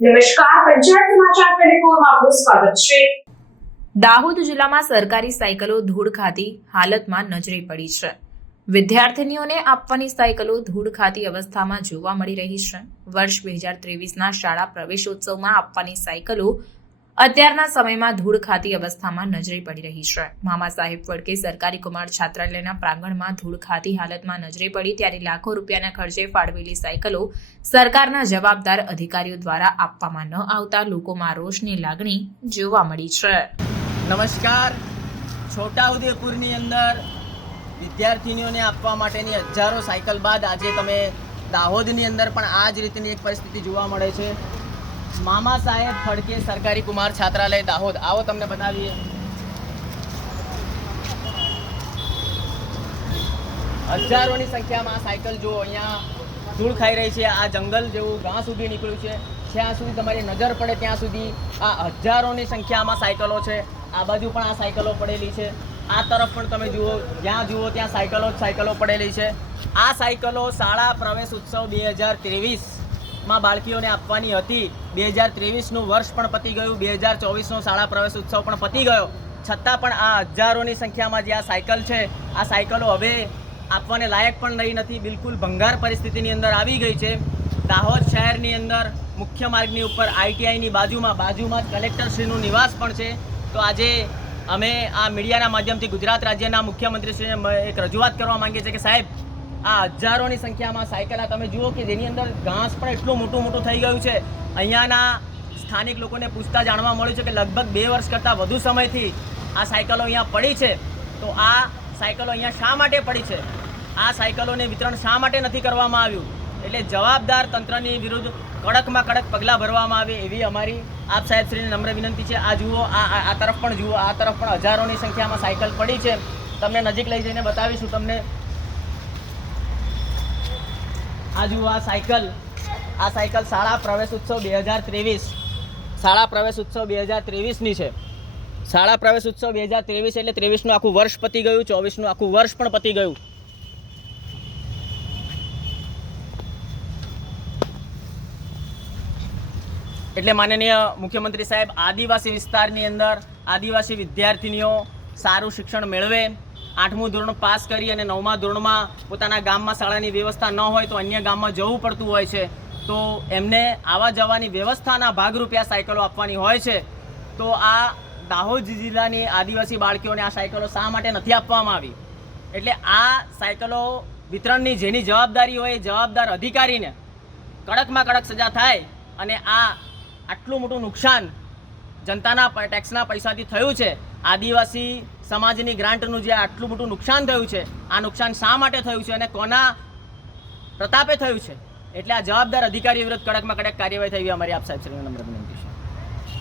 નમસ્કાર, પંચાયત સમાચાર ટ્વેન્ટી આપનું સ્વાગત છે. દાહોદ જિલ્લામાં સરકારી સાયકલો ધૂળ ખાતી હાલતમાં નજરે પડી છે. વિદ્યાર્થીનીઓને આપવાની સાયકલો ધૂળ ખાતી અવસ્થામાં જોવા મળી રહી છે. વર્ષ બે હજાર ત્રેવીસના શાળા પ્રવેશોત્સવમાં આપવાની સાયકલો અત્યારના સમયમાં ધૂળ ખાતી અવસ્થામાં નજરે પડી રહી છે. મામા સાહેબ ફડકે સરકારી કુમાર છાત્રાલયના પ્રાંગણમાં ધૂળ ખાતી હાલતમાં નજરે પડી ત્યારે લાખો રૂપિયાના ખર્ચે ફાળવેલી સાયકલો સરકારના જવાબદાર અધિકારીઓ દ્વારા આપવામાં ન આવતા લોકોમાં રોષની લાગણી જોવા મળી છે. નમસ્કાર. છોટાઉદેપુરની અંદર વિદ્યાર્થીનીઓને આપવા માટેની હજારો સાયકલ બાદ આજે તમે દાહોદની અંદર પણ આ જ રીતની એક પરિસ્થિતિ જોવા મળે છે. મામા સાહેબ ફડકે સરકારી કુમાર છાત્રાલય દાહોદ. આવો તમને બતાવીએ. હજારોની સંખ્યામાં આ સાયકલ જો અહીંયા ધૂળ ખાઈ રહી છે. આ જંગલ જેવું ઘાસ સુધી નીકળ્યું છે. જ્યાં સુધી તમારી નજર પડે ત્યાં સુધી આ હજારોની સંખ્યામાં સાયકલો છે. આ બાજુ પણ આ સાયકલો પડેલી છે. આ તરફ પણ તમે જુઓ, જ્યાં જુઓ ત્યાં સાયકલો જ સાયકલો પડેલી છે. આ સાયકલો શાળા પ્રવેશ ઉત્સવ બે હજાર ત્રેવીસમાં બાળકીઓને આપવાની હતી. બે હજાર ત્રેવીસનું વર્ષ પણ પતી ગયું. બે હજાર ચોવીસનો શાળા પ્રવેશ ઉત્સવ પણ પતી ગયો. છતાં પણ આ હજારોની સંખ્યામાં જે આ સાયકલ છે, આ સાયકલો હવે આપવાને લાયક પણ રહી નથી. બિલકુલ ભંગાર પરિસ્થિતિની અંદર આવી ગઈ છે. દાહોદ શહેરની અંદર, મુખ્ય માર્ગની ઉપર આઈટીઆઈની બાજુમાં બાજુમાં જ કલેક્ટરશ્રીનું નિવાસ પણ છે. તો આજે અમે આ મીડિયાના માધ્યમથી ગુજરાત રાજ્યના મુખ્યમંત્રીશ્રીને મ- એક રજૂઆત કરવા માંગીએ છીએ કે સાહેબ આ હજારોની સંખ્યામાં સાયકલ આ તમે જુઓ કે જેની અંદર ઘાસ પણ એટલું મોટું મોટું થઈ ગયું છે. અહીંયાના સ્થાનિક લોકોને પૂછતા જાણવા મળ્યું છે કે લગભગ બે વર્ષ કરતાં વધુ સમયથી આ સાયકલો અહીંયા પડી છે. તો આ સાયકલો અહીંયા શા માટે પડી છે? આ સાયકલોને વિતરણ શા માટે નથી કરવામાં આવ્યું? એટલે જવાબદાર તંત્રની વિરુદ્ધ કડકમાં કડક પગલાં ભરવામાં આવે એવી અમારી આપ સાહેબશ્રીને નમ્ર વિનંતી છે. આ જુઓ આ આ તરફ પણ જુઓ. આ તરફ પણ હજારોની સંખ્યામાં સાયકલ પડી છે. તમને નજીક લઈ જઈને બતાવીશું. તમને આ જુઓ આ સાયકલ. આ સાયકલ શાળા પ્રવેશ ઉત્સવ બે હજાર ત્રેવીસ. શાળા પ્રવેશ ઉત્સવ બે હજાર ત્રેવીસની છે. શાળા પ્રવેશ ઉત્સવ બે હજાર ત્રેવીસ એટલે ત્રેવીસનું આખું વર્ષ પતી ગયું, ચોવીસનું આખું વર્ષ પણ પતી ગયું. એટલે માનનીય મુખ્યમંત્રી સાહેબ, આદિવાસી વિસ્તારની અંદર આદિવાસી વિદ્યાર્થીનીઓ સારું શિક્ષણ મેળવે આઠમું ધોરણ પાસ કરી અને નવમા ધોરણમાં પોતાના ગામમાં શાળાની વ્યવસ્થા ન હોય તો અન્ય ગામમાં જવું પડતું હોય છે. તો એમને આવા જવાની વ્યવસ્થાના ભાગરૂપે આ સાયકલો આપવાની હોય છે. તો આ દાહોદ જિલ્લાની આદિવાસી બાળકીઓને આ સાયકલો શા માટે નથી આપવામાં આવી? એટલે આ સાયકલો વિતરણની જેની જવાબદારી હોય એ જવાબદાર અધિકારીને કડકમાં કડક સજા થાય અને આ આટલું મોટું નુકસાન જનતાના ટેક્સના પૈસાથી થયું છે. આદિવાસી સમાજની ગ્રાન્ટનું જે આટલું મોટું નુકસાન થયું છે, આ નુકસાન શા માટે થયું છે અને કોના પ્રતાપે થયું છે? એટલે આ જવાબદાર અધિકારી વિરુદ્ધ કડકમાં કડક કાર્યવાહી થઈ અમારી આપ સાહેબ શ્રીને નમ્ર વિનંતી છે.